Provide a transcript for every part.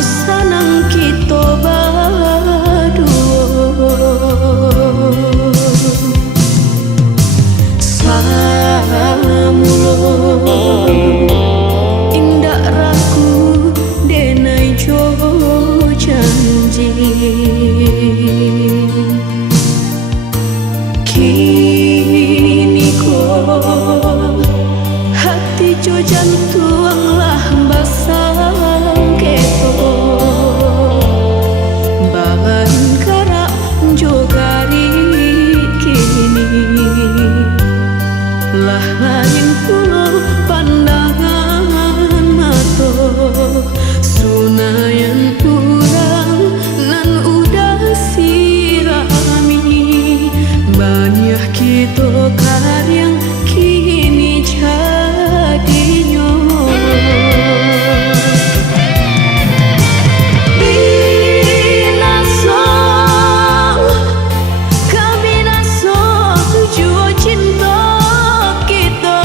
sanang kita berdua. Samulo indak ragu denai jo janji. Kini kok hati jo jantung lah basang keto. Bahan kara jo gari kini lah lain pulau pandangan mato. Sunayan kurang nan udah sirami. Banyak kita karyang kini jadinya. Binasa, kabinasa jua cinta kita.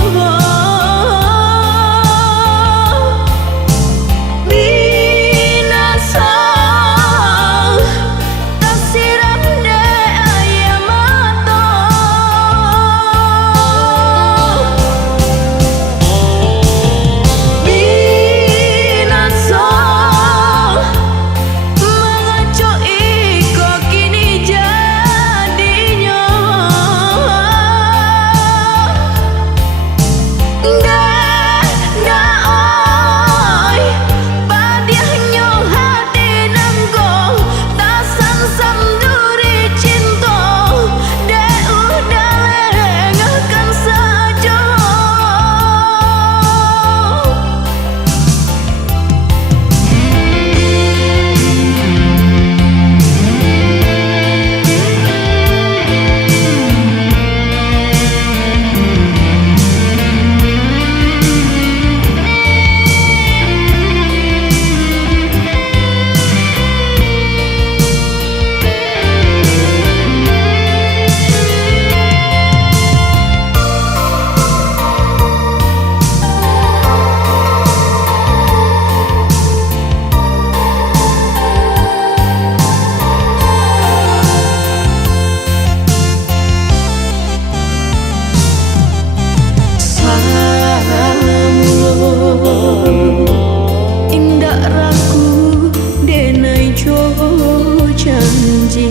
Binasa tak siram de ayam mata. Binasa mengaco iko kini jadinya. Daoi padiahnya hati nanggong tasan sanduri cinta. De udah lengahkan saja. Indak ragu denai jo janji.